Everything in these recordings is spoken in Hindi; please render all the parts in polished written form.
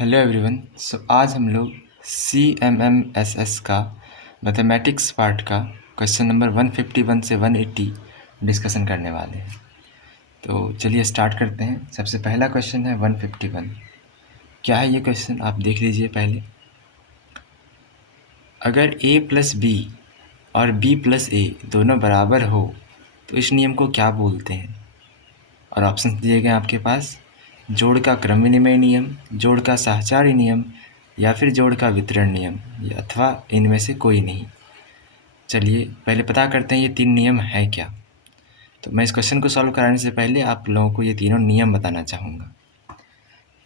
Hello everyone. आज हम लोग CMMSS का मैथमेटिक्स पार्ट का क्वेश्चन नंबर 151 से 180 डिस्कशन करने वाले हैं। तो चलिए स्टार्ट करते हैं। सबसे पहला क्वेश्चन है 151। क्या है ये क्वेश्चन, आप देख लीजिए पहले। अगर a प्लस बी और b प्लस a दोनों बराबर हो तो इस नियम को क्या बोलते हैं? और ऑप्शन दिए गए हैं आपके पास। जोड़ का क्रम विनिमय नियम, जोड़ का साहचर्य नियम, या फिर जोड़ का वितरण नियम, अथवा इनमें से कोई नहीं। चलिए पहले पता करते हैं ये तीन नियम है क्या। तो मैं इस क्वेश्चन को सॉल्व कराने से पहले आप लोगों को ये तीनों नियम बताना चाहूँगा।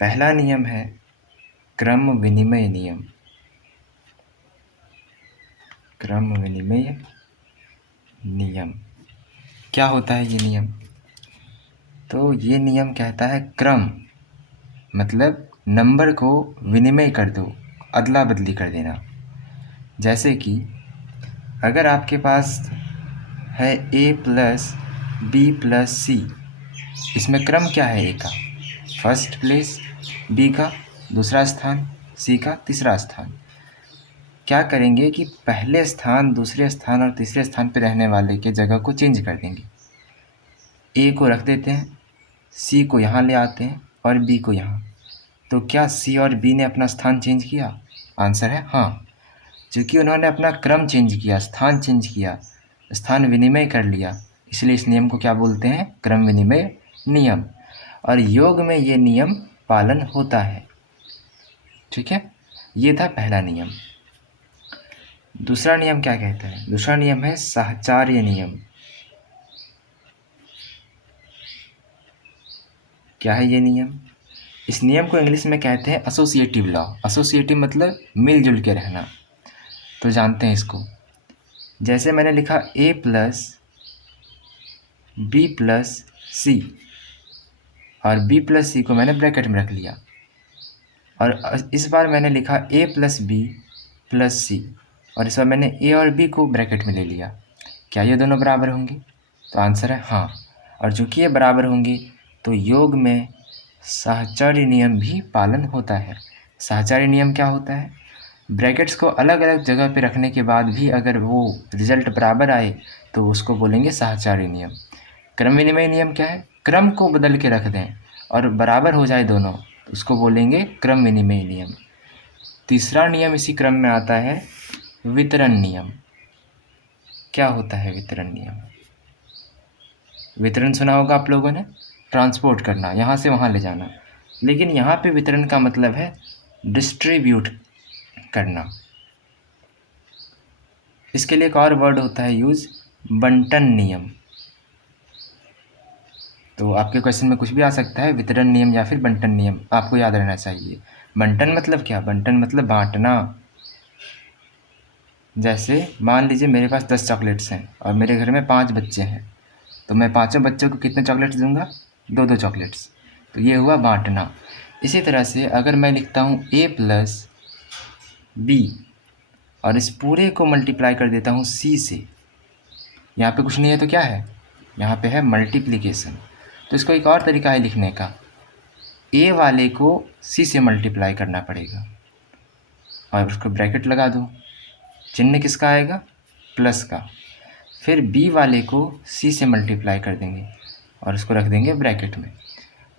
पहला नियम है क्रम विनिमय नियम। क्रम विनिमय नियम क्या होता है ये नियम? तो ये नियम कहता है क्रम मतलब नंबर को विनिमय कर दो, अदला बदली कर देना। जैसे कि अगर आपके पास है a प्लस बी प्लस सी, इसमें क्रम क्या है? a का फर्स्ट प्लेस, b का दूसरा स्थान, c का तीसरा स्थान। क्या करेंगे कि पहले स्थान, दूसरे स्थान और तीसरे स्थान पर रहने वाले के जगह को चेंज कर देंगे। a को रख देते हैं, c को यहाँ ले आते हैं और b को यहाँ। तो क्या c और b ने अपना स्थान चेंज किया? आंसर है हाँ। चूँकि उन्होंने अपना क्रम चेंज किया, स्थान चेंज किया, स्थान विनिमय कर लिया, इसलिए इस नियम को क्या बोलते हैं? क्रम विनिमय नियम। और योग में ये नियम पालन होता है। ठीक है, ये था पहला नियम। दूसरा नियम क्या कहता है? दूसरा नियम है साहचर्य नियम। क्या है ये नियम? इस नियम को इंग्लिश में कहते हैं एसोसिएटिव लॉ। एसोसिएटिव मतलब मिलजुल के रहना। तो जानते हैं इसको। जैसे मैंने लिखा a प्लस बी प्लस सी, और b प्लस सी को मैंने ब्रैकेट में रख लिया, और इस बार मैंने लिखा a प्लस बी प्लस सी, और इस बार मैंने a और b को ब्रैकेट में ले लिया। क्या ये दोनों बराबर होंगे? तो आंसर है हाँ। और चूँकि ये बराबर होंगे तो योग में साहचर्य नियम भी पालन होता है। साहचर्य नियम क्या होता है? ब्रैकेट्स को अलग अलग जगह पे रखने के बाद भी अगर वो रिजल्ट बराबर आए तो उसको बोलेंगे साहचर्य नियम। क्रम विनिमय नियम क्या है? क्रम को बदल के रख दें और बराबर हो जाए दोनों, तो उसको बोलेंगे क्रम विनिमय नियम। तीसरा नियम इसी क्रम में आता है वितरण नियम। क्या होता है वितरण नियम? वितरण सुना होगा आप लोगों ने, ट्रांसपोर्ट करना, यहाँ से वहाँ ले जाना। लेकिन यहाँ पे वितरण का मतलब है डिस्ट्रीब्यूट करना। इसके लिए एक और वर्ड होता है यूज, बंटन नियम। तो आपके क्वेश्चन में कुछ भी आ सकता है, वितरण नियम या फिर बंटन नियम, आपको याद रहना चाहिए। बंटन मतलब क्या? बंटन मतलब बांटना। जैसे मान लीजिए मेरे पास 10 चॉकलेट्स हैं और मेरे घर में 5 बच्चे हैं, तो मैं पाँचों बच्चों को कितने चॉकलेट्स दूंगा? 2-2 चॉकलेट्स। तो ये हुआ बांटना। इसी तरह से अगर मैं लिखता हूँ a प्लस बी और इस पूरे को मल्टीप्लाई कर देता हूँ c से, यहाँ पे कुछ नहीं है तो क्या है? यहाँ पे है मल्टीप्लिकेशन। तो इसको एक और तरीका है लिखने का, a वाले को c से मल्टीप्लाई करना पड़ेगा और उसको ब्रैकेट लगा दो। चिन्ह किसका आएगा? प्लस का। फिर b वाले को c से मल्टीप्लाई कर देंगे और उसको रख देंगे ब्रैकेट में।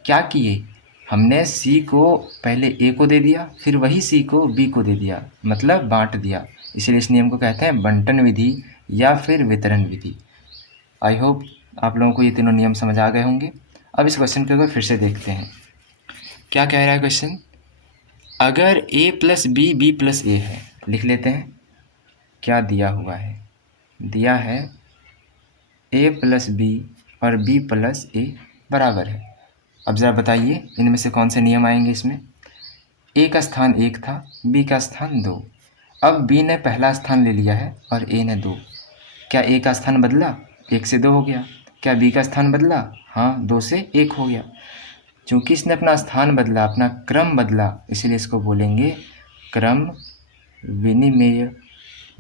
क्या किए? हमने c को पहले a को दे दिया, फिर वही c को b को दे दिया, मतलब बांट दिया। इसलिए इस नियम को कहते हैं बंटन विधि या फिर वितरण विधि। आई होप आप लोगों को ये तीनों नियम समझ आ गए होंगे। अब इस क्वेश्चन को फिर से देखते हैं। क्या कह रहा है क्वेश्चन? अगर a plus B B plus A है, लिख लेते हैं क्या दिया हुआ है। दिया है a प्लस बी और b प्लस ए बराबर है। अब ज़रा बताइए इनमें से कौन से नियम आएंगे इसमें? a का स्थान 1 था, b का स्थान 2। अब b ने पहला स्थान ले लिया है और a ने 2। क्या a का स्थान बदला? 1 से 2 हो गया। क्या b का स्थान बदला? हाँ, 2 से 1 हो गया। चूँकि इसने अपना स्थान बदला, अपना क्रम बदला, इसलिए इसको बोलेंगे क्रम विनिमय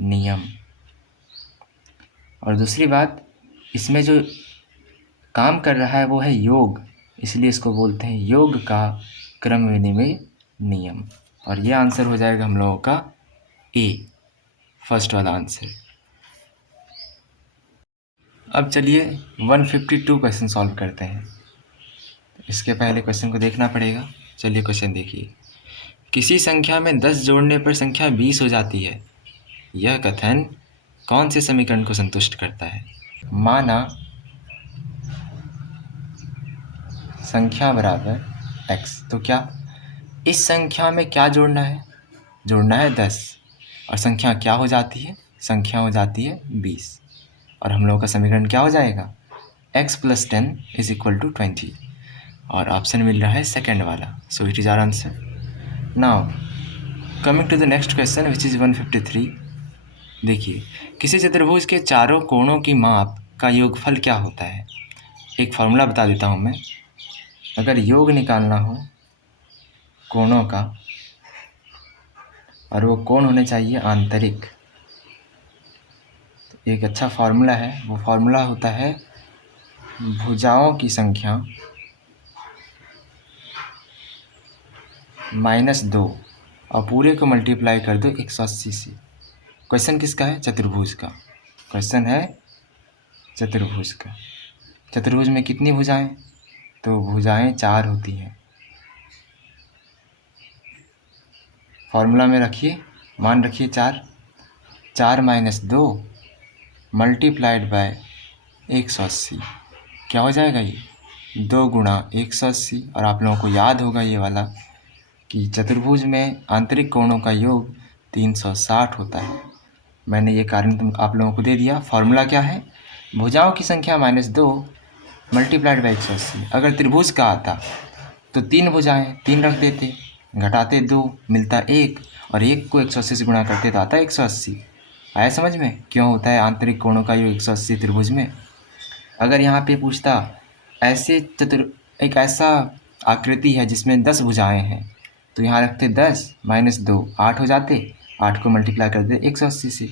नियम। और दूसरी बात, इसमें जो काम कर रहा है वो है योग, इसलिए इसको बोलते हैं योग का क्रम विनिमय नियम। और ये आंसर हो जाएगा हम लोगों का ए, फर्स्ट वाला आंसर। अब चलिए 152 क्वेश्चन सॉल्व करते हैं। इसके पहले क्वेश्चन को देखना पड़ेगा। चलिए क्वेश्चन देखिए। किसी संख्या में 10 जोड़ने पर संख्या 20 हो जाती है, यह कथन कौन से समीकरण को संतुष्ट करता है? माना संख्या बराबर x, तो क्या इस संख्या में क्या जोड़ना है? जोड़ना है 10, और संख्या क्या हो जाती है? संख्या हो जाती है 20, और हम लोगों का समीकरण क्या हो जाएगा? x + 10 = 20, और ऑप्शन मिल रहा है सेकेंड वाला। So it is our answer. Now coming to the next question which is 153। देखिए, किसी चतुर्भुज के चारों कोणों की माप का योगफल क्या होता है? एक फार्मूला बता देता हूँ मैं। अगर योग निकालना हो कोणों का, और वो कोण होने चाहिए आंतरिक, तो एक अच्छा फार्मूला है। वो फार्मूला होता है भुजाओं की संख्या -2 और पूरे को मल्टीप्लाई कर दो 180 से। क्वेश्चन किसका है? चतुर्भुज का। क्वेश्चन है चतुर्भुज का। चतुर्भुज में कितनी भुजाएं? तो भुजाएं 4 होती हैं। फॉर्मूला में रखिए, मान रखिए 4 - 2 मल्टीप्लाइड बाय 180। क्या हो जाएगा ये? 2 × 180। और आप लोगों को याद होगा ये वाला कि चतुर्भुज में आंतरिक कोणों का योग 360 होता है। मैंने ये कारण आप लोगों को दे दिया। फार्मूला क्या है? भुजाओं की संख्या -2 मल्टीप्लाइड बाय 180। अगर त्रिभुज का आता तो 3 भुजाएं, 3 रख देते, घटाते 2 मिलता 1, और 1 को 180 से गुणा करते तो आता 180। आया समझ में क्यों होता है आंतरिक कोणों का योग 180 त्रिभुज में? अगर यहाँ पे पूछता ऐसे एक ऐसा आकृति है जिसमें 10 भुजाएं हैं, तो यहाँ रखते 10 - 2 8 हो जाते, 8 को मल्टीप्लाई कर दे 180 से,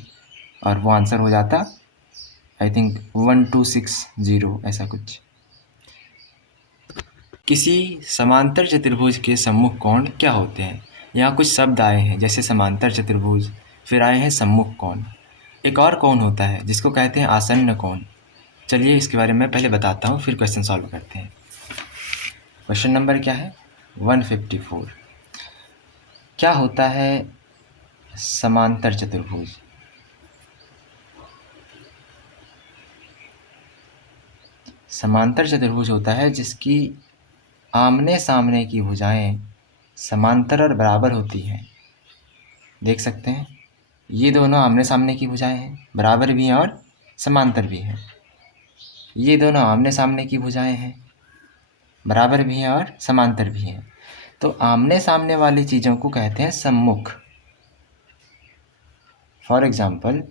और वो आंसर हो जाता आई थिंक 1260 ऐसा कुछ। किसी समांतर चतुर्भुज के सम्मुख कोण क्या होते हैं? यहाँ कुछ शब्द आए हैं जैसे समांतर चतुर्भुज, फिर आए हैं सम्मुख कोण। एक और कोण होता है जिसको कहते हैं आसन्न कोण। चलिए इसके बारे में पहले बताता हूँ, फिर क्वेश्चन सॉल्व करते हैं। क्वेश्चन नंबर क्या है? 154। क्या होता है समांतर चतुर्भुज? समांतर चतुर्भुज होता है जिसकी आमने सामने की भुजाएं समांतर और बराबर होती हैं। देख सकते हैं ये दोनों आमने सामने की भुजाएं हैं, बराबर भी हैं और समांतर भी हैं। ये दोनों आमने सामने की भुजाएं हैं, बराबर भी हैं और समांतर भी हैं। तो आमने सामने वाली चीज़ों को कहते हैं सम्मुख। फॉर एग्जाम्पल,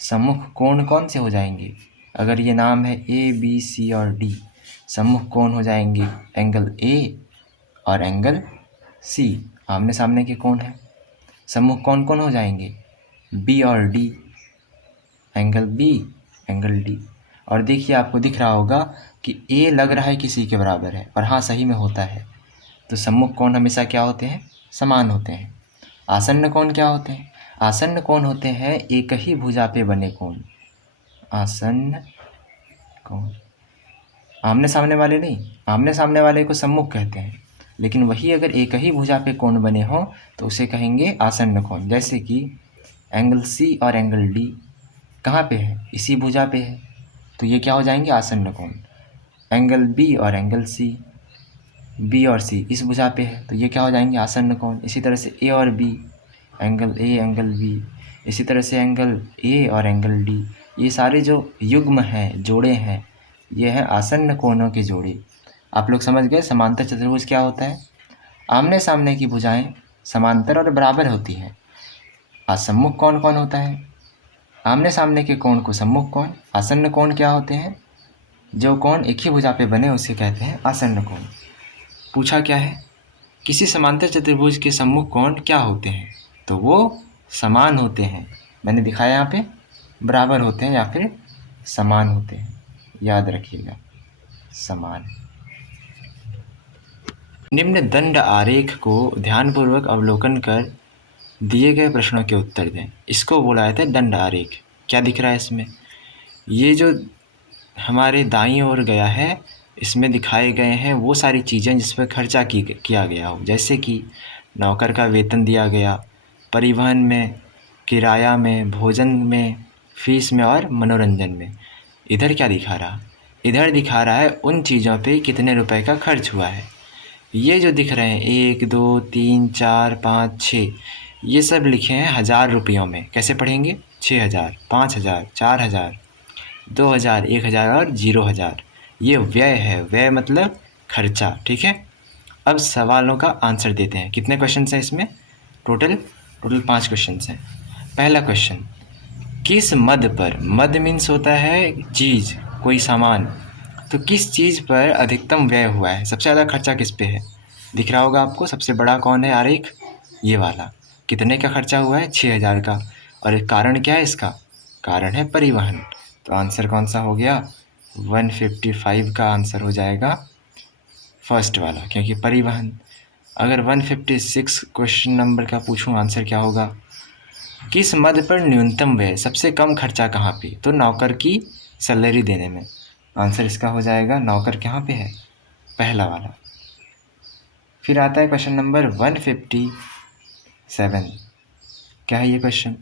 सम्मुख कोण कौन से हो जाएंगे? अगर ये नाम है ABC और D, सम्मुख कोण हो जाएंगे एंगल A और एंगल C। आमने सामने के कोण हैं। सम्मुख कौन कौन हो जाएंगे? B और D, angle B angle D। और देखिए आपको दिख रहा होगा कि A लग रहा है किसी के बराबर है, और हाँ सही में होता है। तो सम्मुख कोण हमेशा क्या होते हैं? समान होते हैं। आसन्न कोण क्या होते हैं? आसन्न कोण होते हैं एक ही भुजा पे बने कोण। आसन्न कोण आमने सामने वाले नहीं, आमने सामने वाले को सम्मुख कहते हैं, लेकिन वही अगर एक ही भुजा पे कोण बने हों तो उसे कहेंगे आसन्न कोण। जैसे कि एंगल C और एंगल D कहाँ पे है? इसी भुजा पे है, तो ये क्या हो जाएंगे? आसन्न कोण। एंगल B और एंगल C, B और C इस भुजा पे है, तो ये क्या हो जाएंगे? आसन्न कोण। इसी तरह से A और B, angle A angle B, इसी तरह से एंगल A और एंगल D, ये सारे जो युग्म हैं, जोड़े हैं, ये हैं आसन्न कोणों के जोड़े। आप लोग समझ गए समांतर चतुर्भुज क्या होता है? आमने सामने की भुजाएं समांतर और बराबर होती हैं। सम्मुख कोण कौन होता है? आमने सामने के कोण को सम्मुख कोण। आसन्न कोण क्या होते हैं? जो कोण एक ही भुजा पे बने उसे कहते हैं आसन्न कोण। पूछा क्या है? किसी समांतर चतुर्भुज के सम्मुख कोण क्या होते हैं? तो वो समान होते हैं। मैंने दिखाया यहाँ पे, बराबर होते हैं या फिर समान होते हैं। याद रखिएगा, समान। निम्न दंड आरेख को ध्यानपूर्वक अवलोकन कर दिए गए प्रश्नों के उत्तर दें। इसको बोला जाता है दंड आरेख। क्या दिख रहा है इसमें? ये जो हमारे दाईं ओर गया है, इसमें दिखाए गए हैं वो सारी चीज़ें जिस पर खर्चा किया गया हो, जैसे कि नौकर का वेतन दिया गया, परिवहन में, किराया में, भोजन में, फीस में और मनोरंजन में। इधर क्या दिखा रहा? इधर दिखा रहा है उन चीज़ों पे कितने रुपए का खर्च हुआ है। ये जो दिख रहे हैं 1 2 3 4 5 6, ये सब लिखे हैं 1000 रुपयों में। कैसे पढ़ेंगे? 6000, 5000, 4000, 2000, 1000 और 0,000। ये व्यय है, व्यय मतलब खर्चा। ठीक है, अब सवालों का आंसर देते हैं। कितने क्वेश्चन हैं इसमें? टोटल 5 क्वेश्चन हैं। पहला क्वेश्चन, किस मद पर, मद मीन्स होता है चीज़, कोई सामान, तो किस चीज़ पर अधिकतम व्यय हुआ है? सबसे ज़्यादा खर्चा किस पे है? दिख रहा होगा आपको, सबसे बड़ा कौन है आरेख? ये वाला। कितने का खर्चा हुआ है? 6000 का। और कारण क्या है इसका? कारण है परिवहन। तो आंसर कौन सा हो गया? 155 का आंसर हो जाएगा फर्स्ट वाला, क्योंकि परिवहन। अगर 156 क्वेश्चन नंबर का पूछूं, आंसर क्या होगा? किस मद पर न्यूनतम व्यय, सबसे कम खर्चा कहाँ पे? तो नौकर की सैलरी देने में। आंसर इसका हो जाएगा नौकर कहाँ पे है? पहला वाला। फिर आता है क्वेश्चन नंबर 157। क्या है ये क्वेश्चन?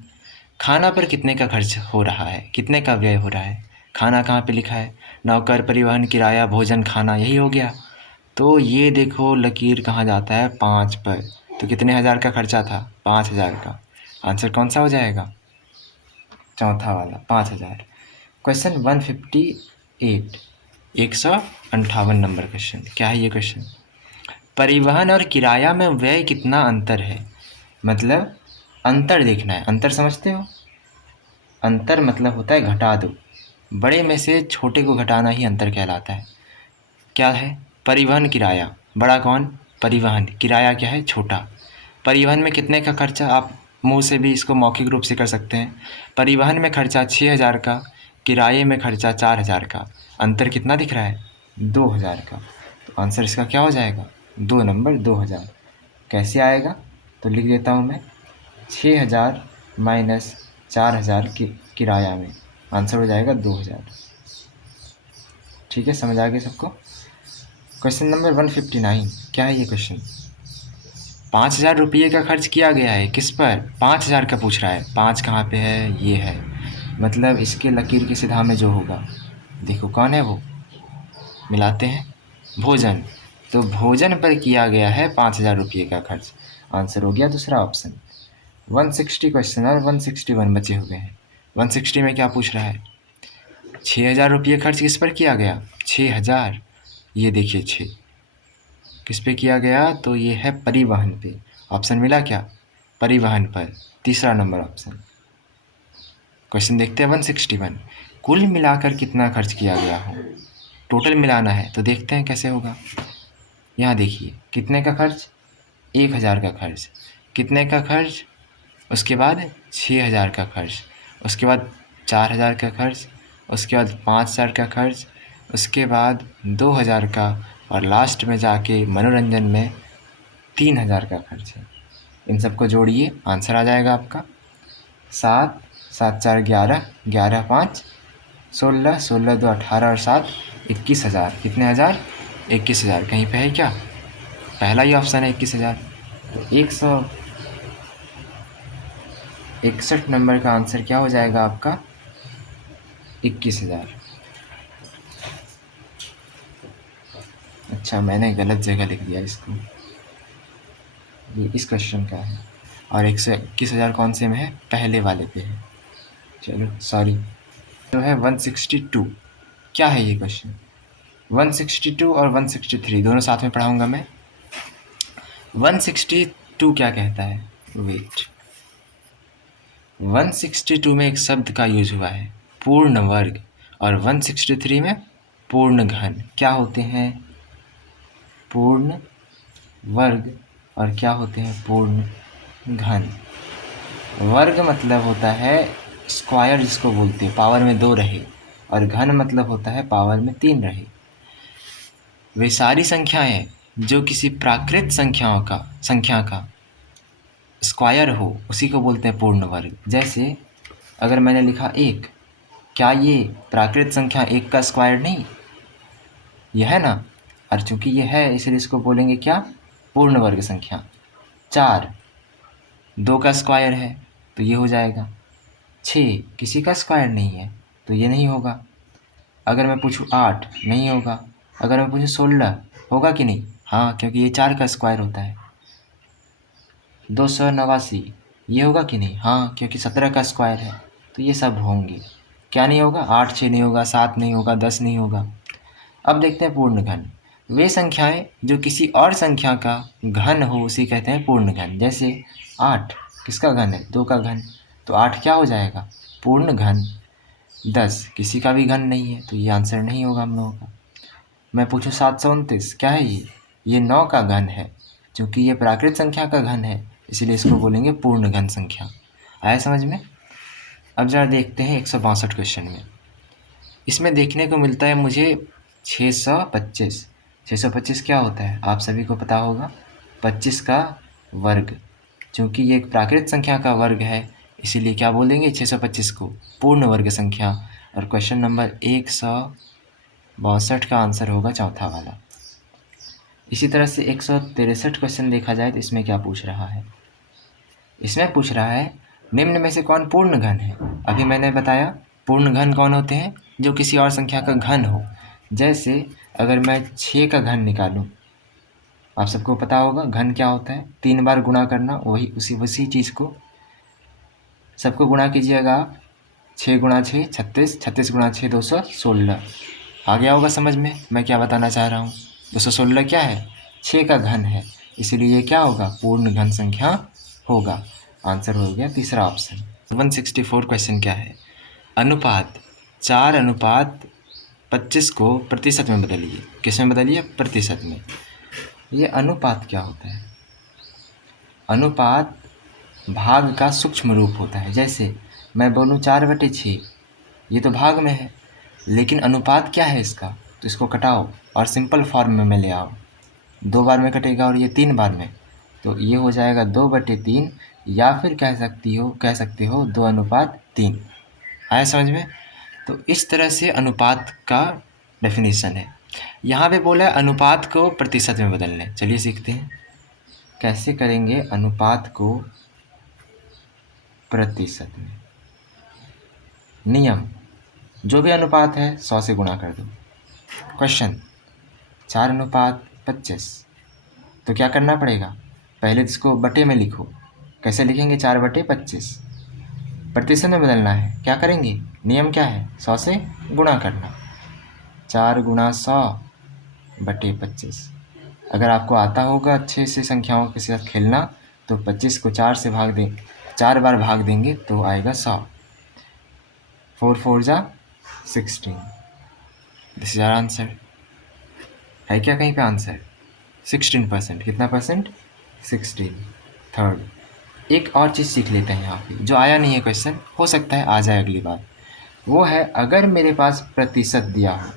खाना पर कितने का खर्च हो रहा है, कितने का व्यय हो रहा है? खाना कहाँ पे लिखा है? नौकर, परिवहन, किराया, भोजन, खाना, यही हो गया। तो ये देखो लकीर कहाँ जाता है? 5 पर। तो कितने हज़ार का खर्चा था? 5000 का। आंसर कौन सा हो जाएगा? चौथा वाला, 5000। Question 158, 158 number question. क्या है ये क्वेश्चन? परिवहन और किराया में व्यय कितना अंतर है? मतलब अंतर देखना है। अंतर समझते हो? अंतर मतलब होता है घटा दो। बड़े में से छोटे को घटाना ही अंतर कहलाता है। क्या है? परिवहन, किराया। बड़ा कौन? परिवहन। किराया क्या है? छोटा। परिवहन में कितने का खर्चा? आप मुंह से भी इसको मौखिक रूप से कर सकते हैं। परिवहन में खर्चा 6000 का, किराए में खर्चा 4000 का। अंतर कितना दिख रहा है? 2000 का। तो आंसर इसका क्या हो जाएगा? 2 नंबर 2000। कैसे आएगा? तो लिख देता हूँ मैं, 6000 माइनस 4000 किराया में। आंसर हो जाएगा 2000। ठीक है, समझ आ गया सबको? Question number 159। क्या है ये क्वेश्चन? 5000 रुपये का खर्च किया गया है। किस पर? 5000 का पूछ रहा है। 5 कहाँ पे है? ये है। मतलब इसके लकीर की सीधा में जो होगा, देखो कौन है वो, मिलाते हैं। भोजन। तो भोजन पर किया गया है 5000 रुपये का खर्च। आंसर हो गया दूसरा ऑप्शन। 160 क्वेश्चन और 161 बचे हुए हैं। 160 में क्या पूछ रहा है? 6000 रुपये खर्च किस पर किया गया? 6000। ये देखिए 6 किस पे किया गया? तो ये है परिवहन पे। ऑप्शन मिला क्या? परिवहन पर, तीसरा नंबर ऑप्शन। क्वेश्चन देखते हैं 161। कुल मिलाकर कितना खर्च किया गया हो? टोटल मिलाना है, तो देखते हैं कैसे होगा। यहाँ देखिए कितने का खर्च? 1000 का खर्च। कितने का खर्च? उसके बाद 6000 का खर्च। उसके बाद 4000 का खर्च। उसके बाद 5000 का खर्च। उसके बाद 2000 का। और लास्ट में जाके मनोरंजन में 3000 का खर्च है। इन सबको जोड़िए, आंसर आ जाएगा आपका 7, 7 4 11, 11 5 16, 16 2 18 और 7 21,000। कितने हज़ार? 21,000। कहीं पे है क्या? पहला ही ऑप्शन है 21,000। तो 161 नंबर का आंसर क्या हो जाएगा आपका? 21,000। अच्छा, मैंने गलत जगह लिख दिया इसको। ये इस क्वेश्चन का है और 121,000 कौन से में है? पहले वाले पे है। चलो सॉरी। जो है 162। क्या है ये क्वेश्चन? 162 और 163 दोनों साथ में पढ़ाऊंगा मैं। 162 क्या कहता है? वेट, 162 में एक शब्द का यूज हुआ है, पूर्ण वर्ग। और 163 में पूर्ण घन। क्या होते हैं? पूर्ण वर्ग। और क्या होते हैं? पूर्ण घन। वर्ग मतलब होता है स्क्वायर, जिसको बोलते हैं, पावर में 2 रहे। और घन मतलब होता है पावर में 3 रहे। वे सारी संख्याएं जो किसी प्राकृत संख्या का स्क्वायर हो उसी को बोलते हैं पूर्ण वर्ग। जैसे अगर मैंने लिखा 1, क्या ये प्राकृत संख्या 1 का स्क्वायर नहीं, यह है ना, और चूंकि ये है इसलिए इसको बोलेंगे क्या, पूर्ण वर्ग संख्या। 4 2 का स्क्वायर है तो ये हो जाएगा। 6 किसी का स्क्वायर नहीं है तो ये नहीं होगा। अगर मैं पूछूँ 8 नहीं होगा। अगर मैं पूछूँ 16 होगा कि नहीं, हाँ, क्योंकि ये 4 का स्क्वायर होता है। 289 ये होगा कि नहीं, हाँ, क्योंकि 17 का स्क्वायर है। तो ये सब होंगे। क्या नहीं होगा, 8 6 नहीं होगा, 7 नहीं होगा, 10 नहीं होगा। अब देखते हैं पूर्ण घन। वे संख्याएं जो किसी और संख्या का घन हो उसे कहते हैं पूर्ण घन। जैसे 8 किसका घन है, 2 का घन, तो 8 क्या हो जाएगा, पूर्ण घन। 10 किसी का भी घन नहीं है तो ये आंसर नहीं होगा हम लोगों का। मैं पूछूँ 729 क्या है ये 9 का घन है। क्योंकि ये प्राकृत संख्या का घन है इसीलिए इसको बोलेंगे पूर्ण घन संख्या। आया समझ में। अब जरा देखते हैं 162 क्वेश्चन में। इसमें देखने को मिलता है मुझे 625। 625 क्या होता है आप सभी को पता होगा, 25 का वर्ग। चूँकि ये एक प्राकृत संख्या का वर्ग है इसीलिए क्या बोलेंगे 625 को पूर्ण वर्ग संख्या। और क्वेश्चन नंबर 162 का आंसर होगा चौथा वाला। इसी तरह से 163 क्वेश्चन देखा जाए तो इसमें क्या पूछ रहा है, इसमें पूछ रहा है निम्न में से कौन पूर्ण घन है। अभी मैंने बताया पूर्ण घन कौन होते हैं, जो किसी और संख्या का घन हो। जैसे अगर मैं 6 का घन निकालूं, आप सबको पता होगा घन क्या होता है, 3 बार गुणा करना, वही उसी चीज़ को सबको गुणा कीजिएगा आप। 6 गुणा 6 36, 36 गुणा 6 216। आ गया होगा समझ में मैं क्या बताना चाह रहा हूँ। 216 क्या है, 6 का घन है, इसीलिए ये क्या होगा, पूर्ण घन संख्या होगा। आंसर हो गया तीसरा ऑप्शन। 164 क्वेश्चन क्या है, अनुपात 4:25 को प्रतिशत में बदलिए। किस में बदलिए, प्रतिशत में। ये अनुपात क्या होता है, अनुपात भाग का सूक्ष्म रूप होता है। जैसे मैं बोलूँ 4/6, ये तो भाग में है, लेकिन अनुपात क्या है इसका, तो इसको कटाओ और सिंपल फॉर्म में ले आओ। 2 बार में कटेगा और ये 3 बार में, तो ये हो जाएगा 2/3, या फिर कह सकते हो 2:3। आया समझ में। तो इस तरह से अनुपात का डेफिनेशन है। यहाँ पे बोला है अनुपात को प्रतिशत में बदलने। चलिए सीखते हैं कैसे करेंगे अनुपात को प्रतिशत में। नियम, जो भी अनुपात है 100 से गुणा कर दो। क्वेश्चन 4:25, तो क्या करना पड़ेगा, पहले इसको बटे में लिखो। कैसे लिखेंगे, 4/25। प्रतिशत में बदलना है, क्या करेंगे, नियम क्या है, 100 से गुणा करना। 4 × 100/25। अगर आपको आता होगा अच्छे से संख्याओं के साथ खेलना तो 25 को 4 से भाग दें, 4 बार भाग देंगे तो आएगा 100। 4 4 जा 16। This is our answer. है क्या कहीं पे आंसर, 16%। कितना परसेंट, 16। थर्ड, एक और चीज़ सीख लेते हैं यहाँ पे, जो आया नहीं है क्वेश्चन, हो सकता है आ जाए अगली बार। वो है अगर मेरे पास प्रतिशत दिया हो,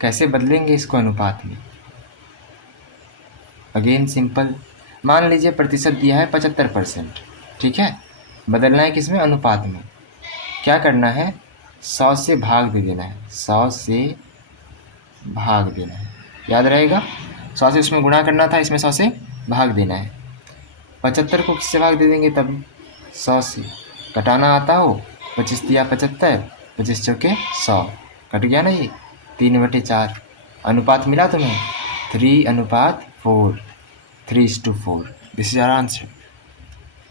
कैसे बदलेंगे इसको अनुपात में। अगेन सिंपल, मान लीजिए प्रतिशत दिया है 75%, ठीक है, बदलना है किसमें, अनुपात में। क्या करना है, 100 से भाग दे देना है, 100 से भाग देना है, याद रहेगा। 100 से उसमें गुणा करना था, इसमें 100 से भाग देना है। 75 को किससे भाग दे देंगे तभी, 100 से। कटाना आता हो, 25 दिया 75, 25 चौके 100, कट गया ना ये, 3/4। अनुपात मिला तुम्हें, 3:4, 3:4। This is our answer.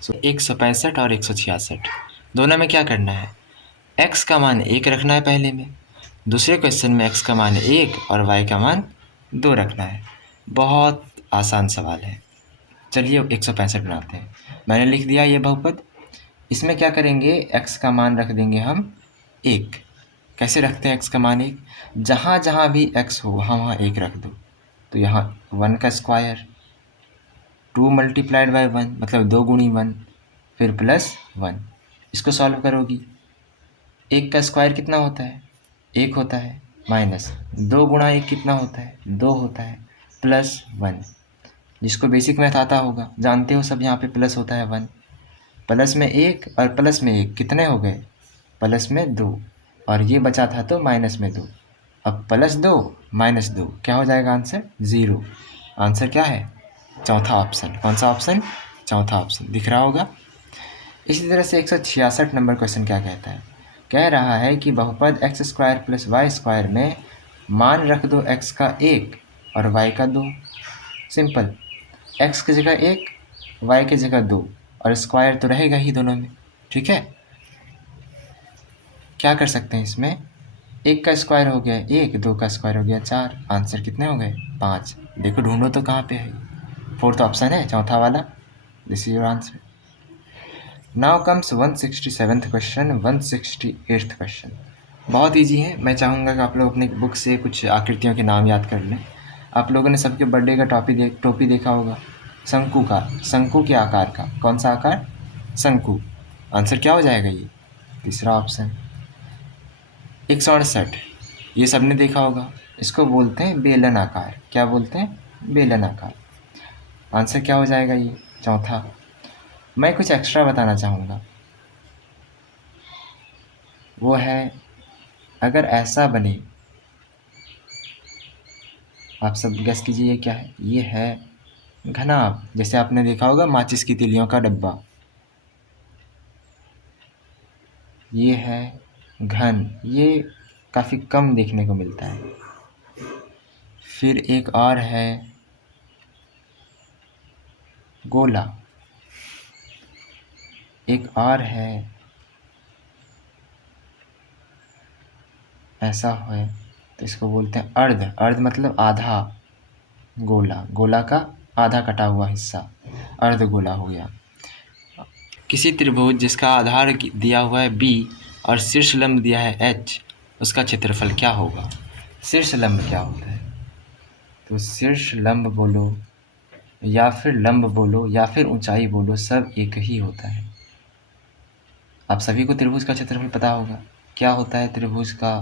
So 165 और 166 दोनों में क्या करना है, x का मान 1 रखना है पहले में, दूसरे क्वेश्चन में x का मान 1 और y का मान 2 रखना है। बहुत आसान सवाल है। चलिए 165 बनाते हैं। मैंने लिख दिया ये बहुपद। इसमें क्या करेंगे, x का मान रख देंगे हम 1। कैसे रखते हैं x का मान 1, जहाँ जहाँ भी x हो वहाँ 1 रख दो। तो यहाँ 1 का स्क्वायर, 2 × 1 मतलब 2 × 1, फिर +1। इसको सॉल्व करोगी, 1 का स्क्वायर कितना होता है, 1 होता है, माइनस 2 × 1 कितना होता है, 2 होता है, +1। जिसको बेसिक मैथ आता होगा, जानते हो सब, यहाँ पे प्लस होता है 1, प्लस में 1 और प्लस में 1 कितने हो गए, प्लस में 2, और ये बचा था तो माइनस में 2। अब +2 -2 क्या हो जाएगा आंसर, 0। आंसर क्या है, चौथा ऑप्शन। कौन सा ऑप्शन, चौथा ऑप्शन, दिख रहा होगा। इसी तरह से 166 नंबर क्वेश्चन क्या कहता है, कह रहा है कि बहुपद x² + y² में मान रख दो x का 1 और y का 2। सिंपल, x की जगह 1, y की जगह 2, और स्क्वायर तो रहेगा ही दोनों में, ठीक है। क्या कर सकते हैं इसमें, 1 का स्क्वायर हो गया 1, 2 का स्क्वायर हो गया 4, आंसर कितने हो गए, 5। देखो ढूंढो तो कहाँ पे है, फोर्थ ऑप्शन है, चौथा वाला, this is your answer. Now comes 167th question, 168th question. बहुत ईजी है, मैं चाहूँगा कि आप लोग अपने बुक से कुछ आकृतियों के नाम याद कर लें। आप लोगों ने सबके बर्थडे का टोपी देखा होगा, शंकु का, शंकु के आकार का, कौन सा आकार, शंकु। आंसर क्या हो जाएगा ये, तीसरा ऑप्शन। 168, ये सबने देखा होगा, इसको बोलते हैं बेलन आकार। क्या बोलते हैं, बेलन आकार। आंसर क्या हो जाएगा ये, चौथा। मैं कुछ एक्स्ट्रा बताना चाहूँगा, वो है अगर ऐसा बने, आप सब गेस कीजिए ये क्या है, ये है घनाभ। जैसे आपने देखा होगा माचिस की तीलियों का डब्बा, ये है घन, ये काफ़ी कम देखने को मिलता है। फिर एक और है गोला, एक और है ऐसा है, तो इसको बोलते हैं अर्ध। अर्ध मतलब आधा गोला, गोला का आधा कटा हुआ हिस्सा, अर्ध गोला हो गया। किसी त्रिभुज जिसका आधार दिया हुआ है b और शीर्ष लंब दिया है h, उसका क्षेत्रफल क्या होगा। शीर्ष लंब क्या होता है, तो शीर्ष लंब बोलो या फिर लंब बोलो या फिर ऊंचाई बोलो, सब एक ही होता है। आप सभी को त्रिभुज का क्षेत्रफल पता होगा, क्या होता है त्रिभुज का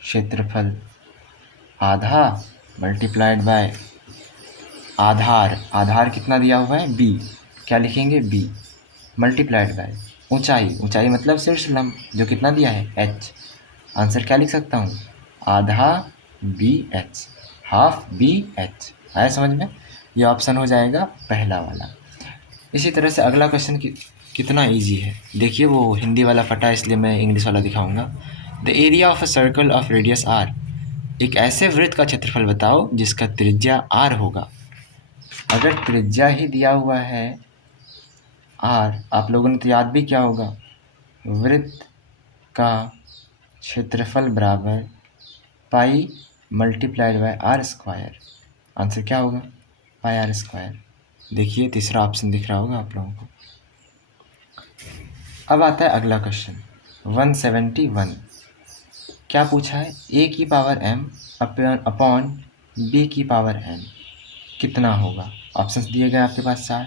क्षेत्रफल, आधा मल्टीप्लाइड बाय आधार। आधार कितना दिया हुआ है b, क्या लिखेंगे b, मल्टीप्लाइड बाय ऊंचाई। ऊंचाई मतलब शीर्ष लंब जो कितना दिया है h। आंसर क्या लिख सकता हूँ, आधा BH, हाफ BH। आया समझ में, ये ऑप्शन हो जाएगा पहला वाला। इसी तरह से अगला क्वेश्चन कितना इजी है, देखिए वो हिंदी वाला फटा इसलिए मैं इंग्लिश वाला दिखाऊंगा। The area of a circle of radius r, एक ऐसे वृत्त का क्षेत्रफल बताओ जिसका त्रिज्या r होगा। अगर त्रिज्या ही दिया हुआ है r, आप लोगों ने तो याद भी किया होगा, वृत्त का क्षेत्रफल बराबर pi multiplied by r²। Answer क्या होगा, पाई r²। देखिए तीसरा ऑप्शन दिख रहा होगा आप लोगों को। अब आता है अगला क्वेश्चन 171। क्या पूछा है, a की पावर m अपॉन b की पावर n कितना होगा। ऑप्शंस दिए गए आपके पास 4।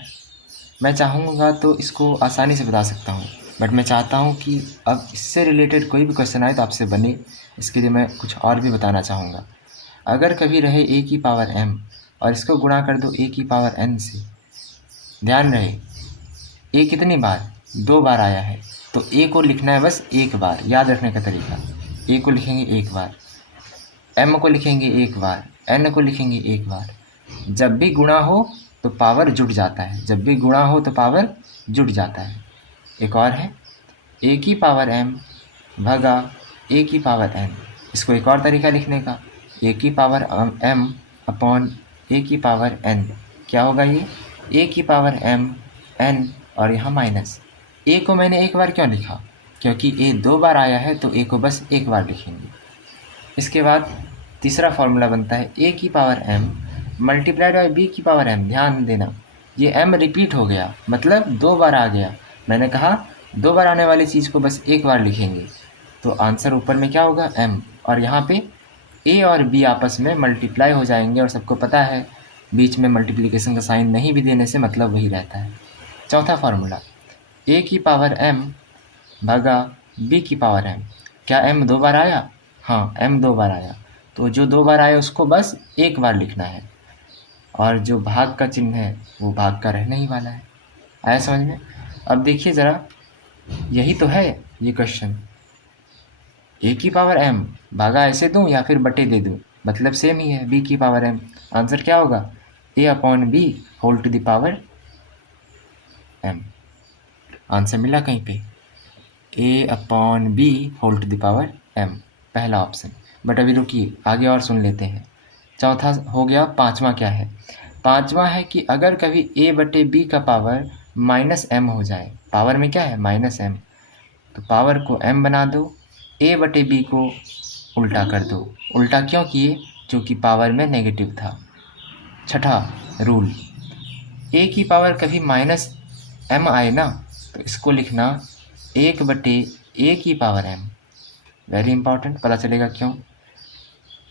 मैं चाहूँगा तो इसको आसानी से बता सकता हूँ, बट मैं चाहता हूँ कि अब इससे रिलेटेड कोई भी क्वेश्चन आए तो आपसे बने, इसके लिए मैं कुछ और भी बताना चाहूँगा। अगर कभी रहे a की पावर m और इसको गुणा कर दो a की पावर n से, ध्यान रहे a कितनी बार, 2 बार आया है, तो a को लिखना है बस एक बार। याद रखने का तरीका, a को लिखेंगे एक बार, m को लिखेंगे एक बार, n को लिखेंगे एक बार। जब भी गुणा हो तो पावर जुट जाता है, जब भी गुणा हो तो पावर जुट जाता है। एक और है a की पावर m भागा a की पावर n। इसको एक और तरीका लिखने का, a की पावर m अपॉन a की पावर n। क्या होगा ये, a की पावर m n और यहाँ माइनस। a को मैंने एक बार क्यों लिखा, क्योंकि a 2 बार आया है तो a को बस एक बार लिखेंगे। इसके बाद तीसरा फॉर्मूला बनता है a की power m multiplied by b की पावर m। ध्यान देना, ये m रिपीट हो गया, मतलब 2 बार आ गया। मैंने कहा 2 बार आने वाली चीज़ को बस एक बार लिखेंगे, तो आंसर ऊपर में क्या होगा m, और यहाँ पे a और b आपस में मल्टीप्लाई हो जाएंगे, और सबको पता है बीच में मल्टीप्लिकेशन का साइन नहीं भी देने से मतलब वही रहता है। चौथा फार्मूला, a की पावर m भागा b की पावर m। क्या m 2 बार आया, हाँ m 2 बार आया, तो जो 2 बार आए उसको बस 1 बार लिखना है, और जो भाग का चिन्ह है वो भाग का रहने ही वाला है। आया समझ में? अब देखिए ज़रा, यही तो है ये क्वेश्चन। ए की पावर m भागा ऐसे दूं या फिर बटे दे दूं, मतलब सेम ही है, b की पावर m। आंसर क्या होगा? a/b whole to the power m। Answer मिला कहीं पे, a/b whole to the power m, पहला ऑप्शन। बट अभी रुकिए, आगे और सुन लेते हैं। चौथा हो गया, पांचवा क्या है? पांचवा है कि अगर कभी a/b का पावर -m हो जाए, पावर में क्या है -m, तो पावर को m बना दो, a/b को उल्टा कर दो। उल्टा क्यों किए? क्योंकि पावर में नेगेटिव था। छठा रूल, a की पावर कभी -m आए ना, तो इसको लिखना 1/a की पावर m। वेरी इंपॉर्टेंट, पता चलेगा क्यों।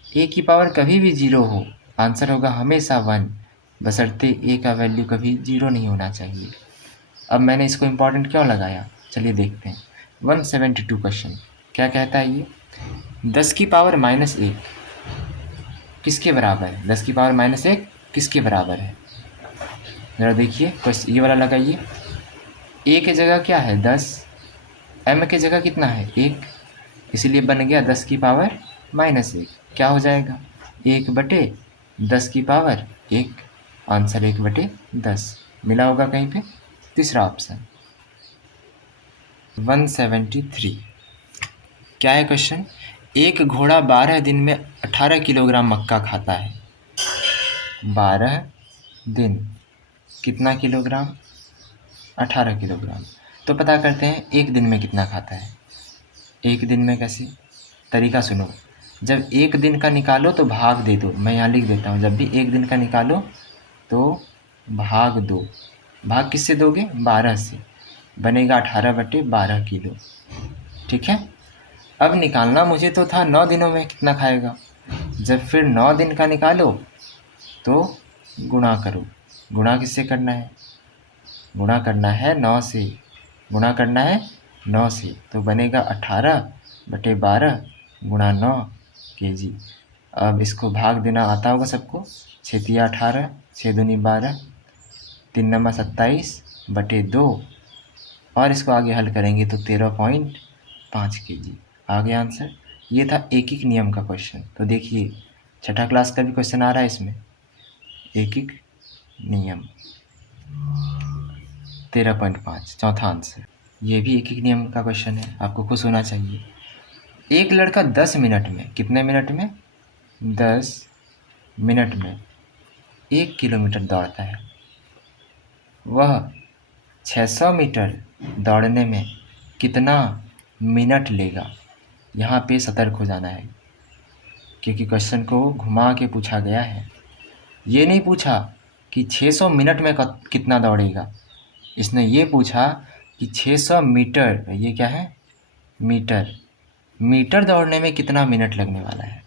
a की पावर कभी भी 0 हो, आंसर होगा हमेशा 1, बशर्ते a का वैल्यू कभी 0 नहीं होना चाहिए। अब मैंने इसको इम्पॉर्टेंट क्यों लगाया, चलिए देखते हैं। 172 क्वेश्चन क्या कहता है ये? 10 की पावर -1 किसके बराबर है? 10 की पावर -1 किसके बराबर है? ज़रा देखिए, क्वेश्चन ये वाला लगाइए। a की जगह क्या है 10, m की जगह कितना है 1, इसलिए बन गया 10 की पावर -1। क्या हो जाएगा? 1/10 की पावर 1, आंसर 1/10 मिला होगा कहीं पे। तीसरा ऑप्शन। 173 क्या है क्वेश्चन? एक घोड़ा 12 दिन में 18 किलोग्राम मक्का खाता है। 12 दिन कितना किलोग्राम? 18 किलोग्राम। तो पता करते हैं एक दिन में कितना खाता है। एक दिन में कैसे? तरीका सुनो, जब एक दिन का निकालो तो भाग दे दो। मैं यहाँ लिख देता हूँ, जब भी एक दिन का निकालो तो भाग दो। भाग किससे दोगे? 12 से, बनेगा 18/12 किलो। ठीक है। अब निकालना मुझे तो था 9 दिनों में कितना खाएगा। जब फिर 9 दिन का निकालो तो गुणा करो। गुणा किससे करना है? गुणा करना है 9 से। गुणा करना है 9 से, तो बनेगा 18/12 गुणा 9 kg। अब इसको भाग देना आता होगा सबको। 6 × 18, 6 दूनी 12, 3 नंबर 27/2, और इसको आगे हल करेंगे तो 13.5 kg आ गया आंसर। ये था एक नियम का क्वेश्चन। तो देखिए, छठा क्लास का भी क्वेश्चन आ रहा है इसमें, एक नियम 13.5, चौथा आंसर। ये भी एक नियम का क्वेश्चन है, आपको खुश होना चाहिए। एक लड़का 10 मिनट में, कितने मिनट में? 10 मिनट में 1 किलोमीटर दौड़ता है। वह 600 मीटर दौड़ने में कितना मिनट लेगा? यहाँ पे सतर्क हो जाना है, क्योंकि क्वेश्चन को घुमा के पूछा गया है। ये नहीं पूछा कि 600 मिनट में कितना दौड़ेगा, इसने ये पूछा कि 600 मीटर, ये क्या है? मीटर। मीटर दौड़ने में कितना मिनट लगने वाला है।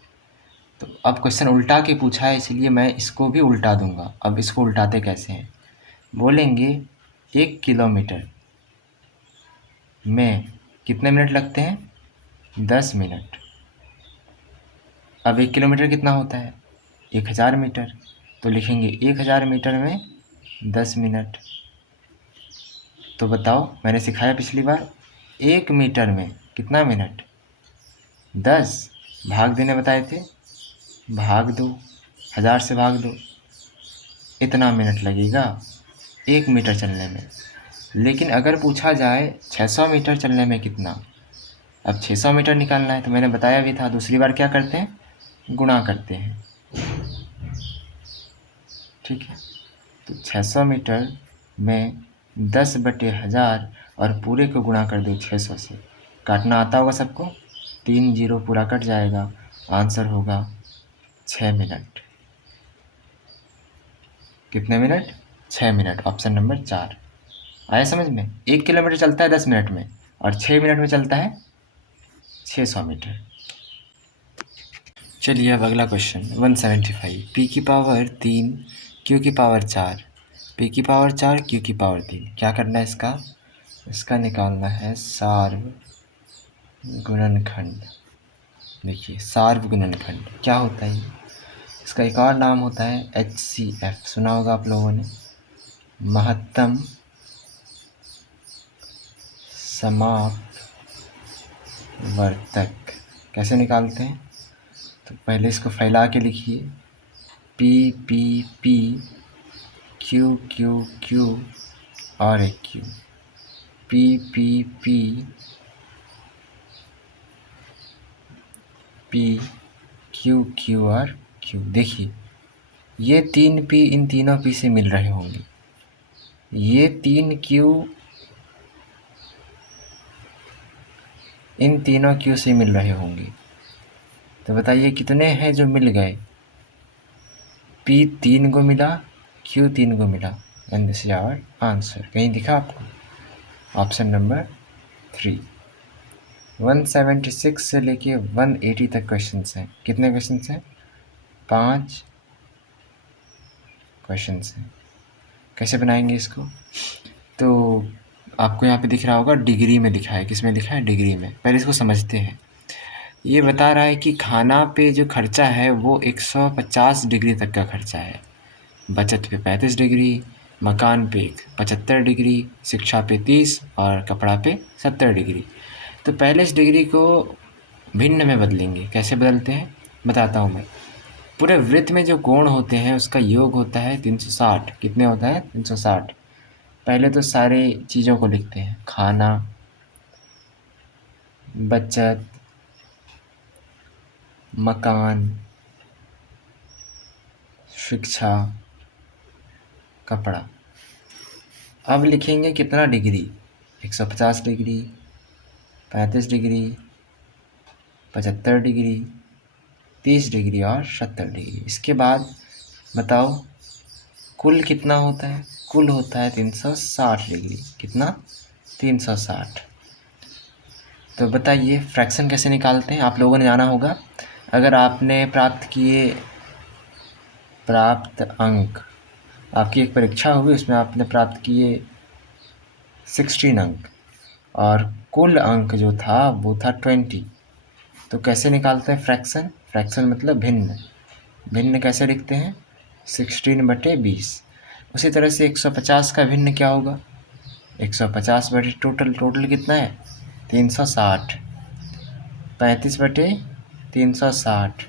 तो अब क्वेश्चन उल्टा के पूछा है, इसलिए मैं इसको भी उल्टा दूंगा। अब इसको उल्टाते कैसे हैं? बोलेंगे 1 किलोमीटर में कितने मिनट लगते हैं? 10 मिनट। अब 1 किलोमीटर कितना होता है? 1000 मीटर। तो लिखेंगे 1000 मीटर में 10 मिनट। तो बताओ, मैंने सिखाया पिछली बार, 1 मीटर में कितना मिनट? 10। भाग देने बताए थे, भाग दो, 1000 से भाग दो, इतना मिनट लगेगा 1 मीटर चलने में। लेकिन अगर पूछा जाए 600 मीटर चलने में कितना, अब 600 मीटर निकालना है, तो मैंने बताया भी था दूसरी बार क्या करते हैं? गुणा करते हैं। ठीक है, तो 600 मीटर में 10/1000 और पूरे को गुणा कर दो 600 से। काटना आता होगा सबको, 3 जीरो पूरा कट जाएगा, आंसर होगा 6 मिनट। कितने मिनट? 6 मिनट, ऑप्शन नंबर 4 आया समझ में। 1 किलोमीटर चलता है 10 मिनट में, और 6 मिनट में चलता है 600 मीटर। चलिए अब अगला क्वेश्चन 175। पी की पावर 3 क्यू की पावर 4, पी की पावर 4 क्यू की पावर 3। क्या करना है इसका? इसका निकालना है सार्व गुणनखंड। देखिए सार्वगुणनखंड क्या होता है ये? इसका एक और नाम होता है HCF, सुना होगा आप लोगों ने, महत्तम समापवर्तक। कैसे निकालते हैं? तो पहले इसको फैला के लिखिए, P Q Q Q और एक Q, P Q Q और Q। देखिए ये 3 P इन तीनों P से मिल रहे होंगे, ये 3 Q इन तीनों Q से मिल रहे होंगे। तो बताइए कितने हैं जो मिल गए? P 3 को मिला, Q 3 को मिला, and this is our answer. कहीं दिखा आपको? Option number 3। 176 से लेके 180 तक क्वेश्चंस हैं। कितने क्वेश्चंस हैं? 5 क्वेश्चंस हैं। कैसे बनाएंगे इसको? तो आपको यहाँ पे दिख रहा होगा डिग्री में लिखा है। किस में लिखा है? डिग्री में। पहले इसको समझते हैं। ये बता रहा है कि खाना पे जो खर्चा है वो 150 डिग्री तक का खर्चा है, बचत पे 35 डिग्री, मकान पे 75 डिग्री, शिक्षा पे 30 और कपड़ा पे 70 डिग्री। तो पहले इस डिग्री को भिन्न में बदलेंगे। कैसे बदलते हैं बताता हूँ मैं। पूरे वृत्त में जो कोण होते हैं उसका योग होता है 360। कितने होता है? 360। पहले तो सारे चीज़ों को लिखते हैं, खाना, बचत, मकान, शिक्षा, कपड़ा। अब लिखेंगे कितना degree? 150 degree, 35 degree, 75 degree, 30 degree और 70 डिग्री। इसके बाद बताओ कुल कितना होता है? कुल होता है 360 डिग्री। कितना? 360। तो बताइए फ्रैक्शन कैसे निकालते हैं? आप लोगों ने जाना होगा। अगर आपने प्राप्त अंक, आपकी एक परीक्षा हुई उसमें आपने प्राप्त किए 16 अंक और कुल अंक जो था वो था 20। तो कैसे निकालते हैं फ्रैक्शन? फ्रैक्शन मतलब भिन्न। भिन्न कैसे लिखते हैं? 16/20। उसी तरह से 150 का भिन्न क्या होगा? 150 बटे टोटल कितना है? 360। 35/360,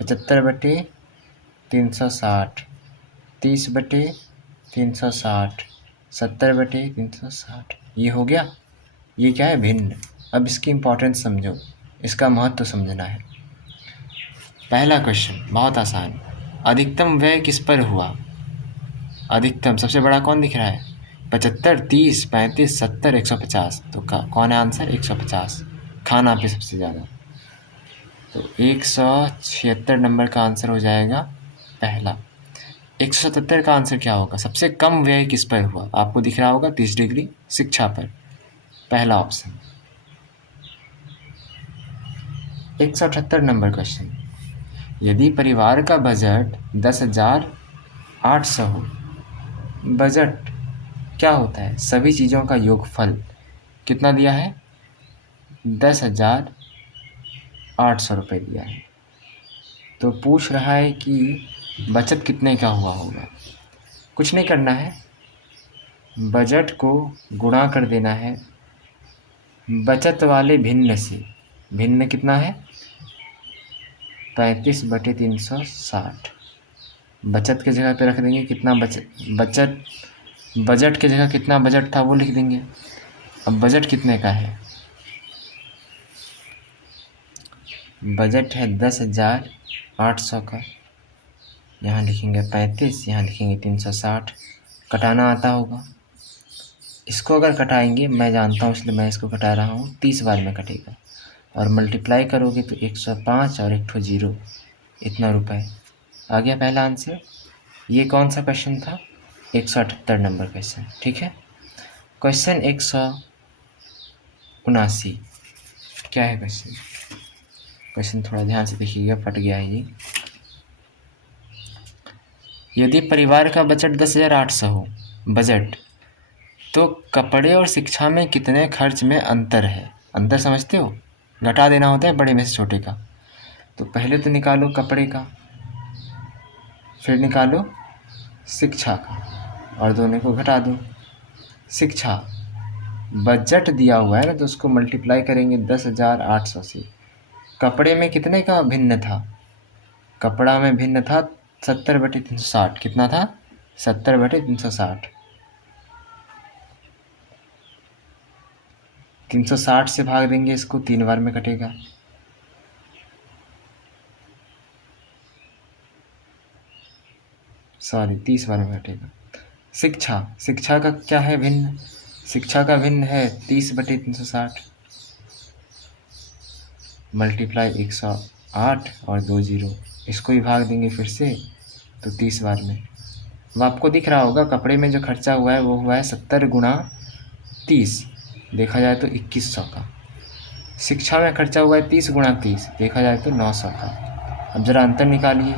75/360, 30/360, 70/360। ये हो गया। ये क्या है? भिन्न। अब इसकी इम्पोर्टेंस समझो, इसका महत्व समझना है। पहला क्वेश्चन बहुत आसान। अधिकतम व्यय किस पर हुआ? अधिकतम सबसे बड़ा कौन दिख रहा है? 75, 30, 35, 70, 150। तो कौन है आंसर? 150। खाना पे सबसे ज़्यादा। तो 176 नंबर का आंसर हो जाएगा पहला। 177 का आंसर क्या होगा? सबसे कम व्यय किस पर हुआ? आपको दिख रहा होगा 30 डिग्री, शिक्षा पर। पहला ऑप्शन। 178 number question. यदि परिवार का बजट 10,800 हो, बजट क्या होता है? सभी चीज़ों का योगफल। कितना दिया है? 10,800 रुपये दिया है। तो पूछ रहा है कि बचत कितने का हुआ होगा। कुछ नहीं करना है, बजट को गुणा कर देना है बचत वाले भिन्न से। भिन्न कितना है? 35/360। बचत की जगह पे रख देंगे कितना बजट की जगह कितना बजट था वो लिख देंगे। अब बजट कितने का है? बजट है 10,800 का। यहाँ लिखेंगे 35, यहाँ लिखेंगे 360। कटाना आता होगा। इसको अगर कटाएंगे, मैं जानता हूँ इसलिए मैं इसको कटा रहा हूँ, 30 बार में कटेगा। और मल्टीप्लाई करोगे तो 105 और 1 0, इतना रुपए आ गया पहला आंसर। ये कौन सा क्वेश्चन था? 178 नंबर क्वेश्चन। ठीक है। क्वेश्चन 179 क्या है क्वेश्चन? क्वेश्चन थोड़ा ध्यान से देखिएगा, फट गया है ये। यदि परिवार का बजट 10,800 हो, बजट, तो कपड़े और शिक्षा में कितने खर्च में अंतर है? अंतर समझते हो? घटा देना होता है बड़े में से छोटे का। तो पहले तो निकालो कपड़े का, फिर निकालो शिक्षा का, और दोनों को घटा दो। शिक्षा बजट दिया हुआ है ना, तो उसको मल्टीप्लाई करेंगे 10,800 से। कपड़े में कितने का भिन्न था? कपड़ा में भिन्न था 70/360। कितना था? 70/360। 360 से भाग देंगे इसको, 3 बार में कटेगा। सॉरी 30 बार में कटेगा। शिक्षा का क्या है भिन्न? शिक्षा का भिन्न है 30/360 मल्टीप्लाई 108 और 2 जीरो। इसको ही भाग देंगे फिर से, तो 30 बार में। अब आपको दिख रहा होगा कपड़े में जो खर्चा हुआ है वो हुआ है 70 गुणा 30, देखा जाए तो 2100 का। शिक्षा में खर्चा हुआ है 30 गुणा 30, देखा जाए तो 900 का। अब ज़रा अंतर निकालिए।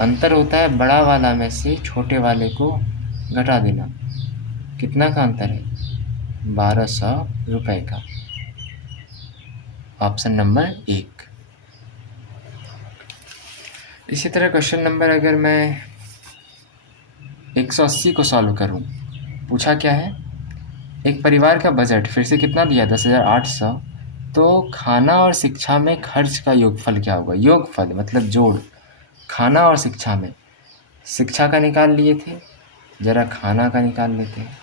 अंतर होता है बड़ा वाला में से छोटे वाले को घटा देना। कितना का अंतर है? 1200 रुपये का। Option number 1। इसी तरह क्वेश्चन नंबर अगर मैं 180 को सॉल्व करूं, पूछा क्या है? एक परिवार का बजट फिर से कितना दिया? 10,800। तो खाना और शिक्षा में खर्च का योगफल क्या होगा? योगफल मतलब जोड़। खाना और शिक्षा में, शिक्षा का निकाल लिए थे, ज़रा खाना का निकाल लेते हैं।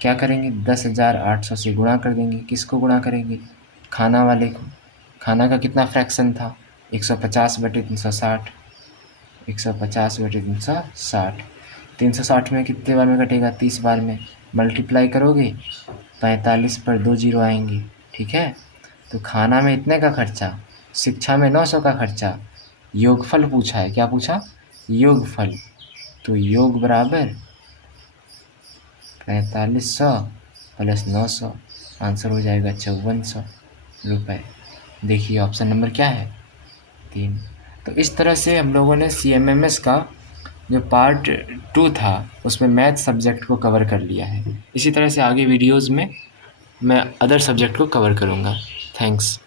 क्या करेंगे? 10,800 से गुणा कर देंगे। किसको गुणा करेंगे? खाना वाले को। खाना का कितना फ्रैक्शन था? 150/360। 150/360। 360 में कितने बार में कटेगा? 30 बार में। मल्टीप्लाई करोगे 45 पर 2 जीरो आएंगे। ठीक है, तो खाना में इतने का खर्चा, शिक्षा में 900 का खर्चा। योगफल पूछा है। क्या पूछा? योगफल। तो योग बराबर 4500 प्लस 900, आंसर हो जाएगा 5400 रुपये। देखिए ऑप्शन नंबर क्या है? 3। तो इस तरह से हम लोगों ने CMMS का जो पार्ट 2 था उसमें मैथ सब्जेक्ट को कवर कर लिया है। इसी तरह से आगे वीडियोज़ में मैं अदर सब्जेक्ट को कवर करूँगा। थैंक्स।